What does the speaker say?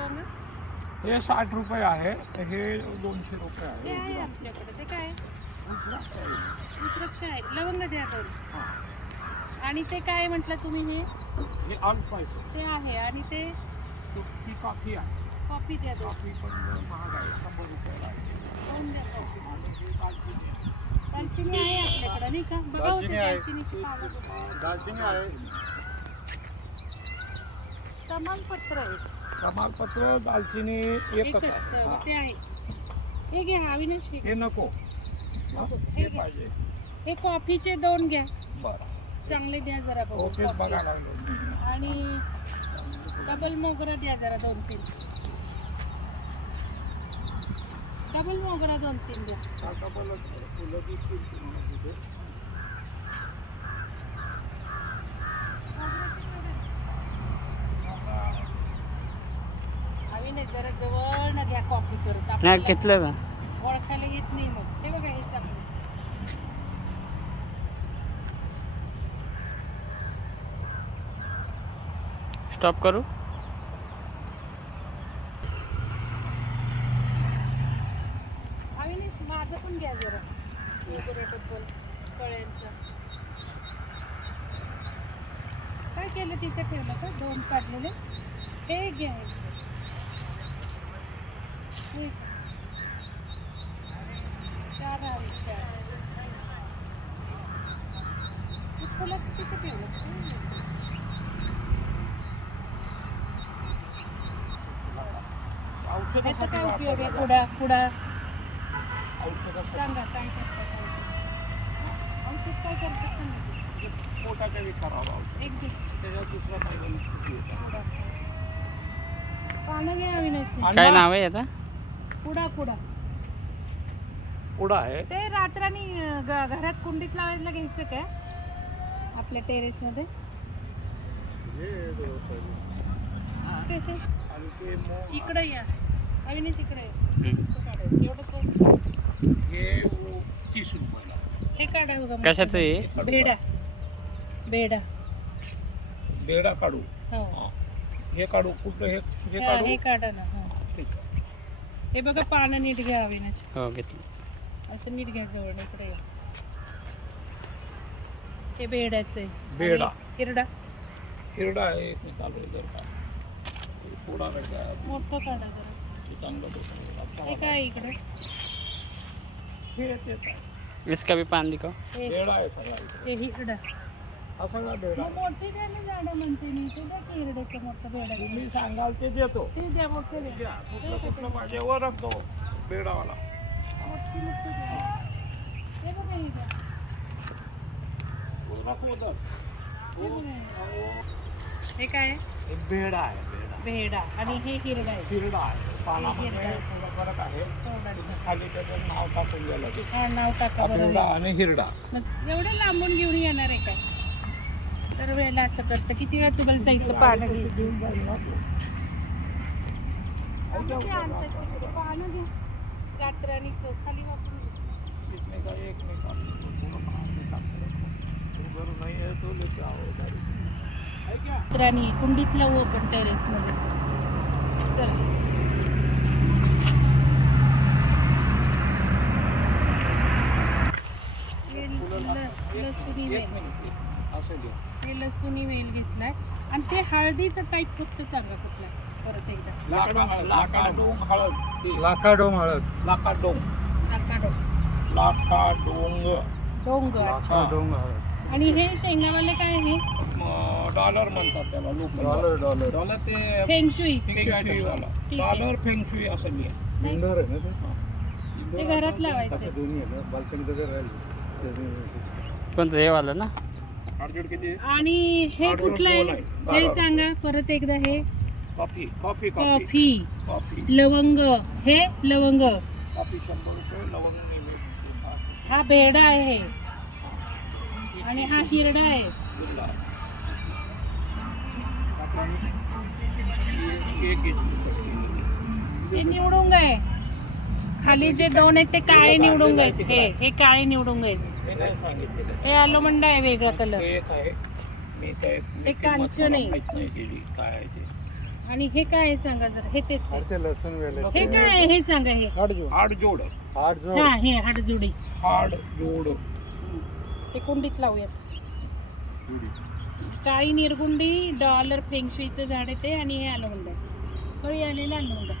लवंग? हे 60 रुपये आहे, हे 200 रुपये ते आहे. आहे आमच्याकडे. ते काय रुद्राक्ष आहे. लवंग द्या दोन. आणि ते काय म्हटलं तुम्ही? हे अल्पायचं ते आहे. आणि ते ती कॉफी आहे. कॉफी द्या दोन. कॉफी पण महाग आहे, 100 रुपयाला आहे. दोन द्या कॉफी. आणि ही दालचिनी आहे. दालचिनी आहे आपल्याकडे नाही का? बघा होते दालचिनीची पावडर. दालचिनी आहे. तमालपत्र आहे. तमालपत्र दालचिनी एकच आहे. ते आहे. हे घ्या अविनाश. हे नको, हे पाहिजे. हे कॉफीचे 2 घ्या. बरं, चांगले द्या जरा बघू. ओके, बघा लागलो. आणि डबल मोगरा द्या जरा 2-3. डबल मोगरा 2-3 द्या. डबलच फुलं दिसतील तुम्हाला तिथे. अविनाश जरा जवळ ना घ्या कॉफी करत. नाही घेतलं ना. ओळखायला येत नाही मग. हे बघा हे चांगलं. स्टॉप करू. अविनाश माझं पण घ्या जरा. डबल कळ्यांचं काय केलं तिथे ठेवलं का? 2 काढलेले. हे घ्या. हे 4 आहे. 4 फुलाचं तिथे ठेवलं. त्याचा काय उपयोग आहे? पुढा सांगा काय करतात? औषध काय करतात सांगा. पोटाच्या विकाराला एक दे. त्याच्यात दुसरा पाहिजे. पानं घ्या अविनाश. काय नाव आहे याचा? पुडा पुढं आहे. ते रात्रानी घरात कुंडीत लावायला घ्यायचं काय आपल्या टेरेस मध्ये? कसे? आणि ते इकडे या अविनाश. इकडे एवढं हे 30 रुपयाला. हे काढा बघा. कशाचं आहे? बेडा काढू. हो हे काढू. कुठलं हे काढू. हे काढा ना. ठीक आहे. हे बघा पानं नीट घ्या अविनाश. हो घेतलं. असं नीट घ्या जवळ. इकडे या. हे बेडाचं आहे. बेडा. हिरडा आहे. एक मी चालू आहे जर का. थोडा वेगळा मोठं काढा जरा. चांगलं हे काय इकडे? हे तेच आहे. इसका भी पान दिखाओ. बेडा आहे सगळा. हे हिरडा. हा सगळा बेडा. मोठी द्या ना झाडं म्हणते मी. ते द्या की हिरड्याचं मोठं बेडा. तुम्ही सांगाल ते देतो. ते द्या मोठे द्या. कुठलं पाहिजे वरच दो बेडावाला. मोठी द्या. हे बघा हे द्या. हे काय आहे? बेडा आहे. बेडा. आणि हे हिरडा आहे. हिरडा आहे. पानामध्ये थोडा फरक आहे. खाली त्याचं नाव टाकून द्यायला. हा नाव टाका बेडा बरोबर. आणि हिरडा. एवढे लांबून घेऊन येणार आहे काय? तर वेळेला असं करतं. किती वेळा तुम्हाला जायचं पानं घेऊन? पानं घे. रात्राणीच खाली वापरून घे. रात्राणी कुंडीत लावू आपण टेरेस मध्ये. चल लसुणी वेल. हे लसुणी वेल घेतलाय. आणि ते हळदीचा टाईप फक्त सांगा कुठला परत एकदा. लाकाडोंग हळद. लाकाडोंग हळद. लाकाडोंग. लाकाडोंग. लाकाडोंग हळद. आणि हे शेंगावाले काय आहे? डॉलर म्हणतात त्याला लोक. डॉलर ते फेंगशुई. फेंगशुईवाला. डॉलर फेंगशुई असं लिहा. ते घरात लावायचं. कोणचं हे वाला ना? आणि हे कुठलं आहे हे सांगा परत एकदा. हे कॉफी. लवंग. हे लवंग. कॉफी 100 रुपये. लवंग नाही. हा बेडा आहे. आणि हा हिरडा आहे. हे निवडुंग आहे. खाली जे 2 आहेत ते काळे निवडुंग आहेत. हे काळे निवडुंग आहेत. हे आलोमंडा आहे वेगळा कलर. ते कांचन आहे. आणि हे काय आहे सांगा जरा, हे तेच आहे. ते लसूण वेले हे काय आहे हे सांगा, हे हाडजोड हा हे हाडजुडी. हाडजोड ते कुंडीत लावूयात. काळी निरगुंडी, डॉलर फेंगशुईचं झाड आहे ते, आणि हे आलमंड आहे, कळी आलेलं आलमंड.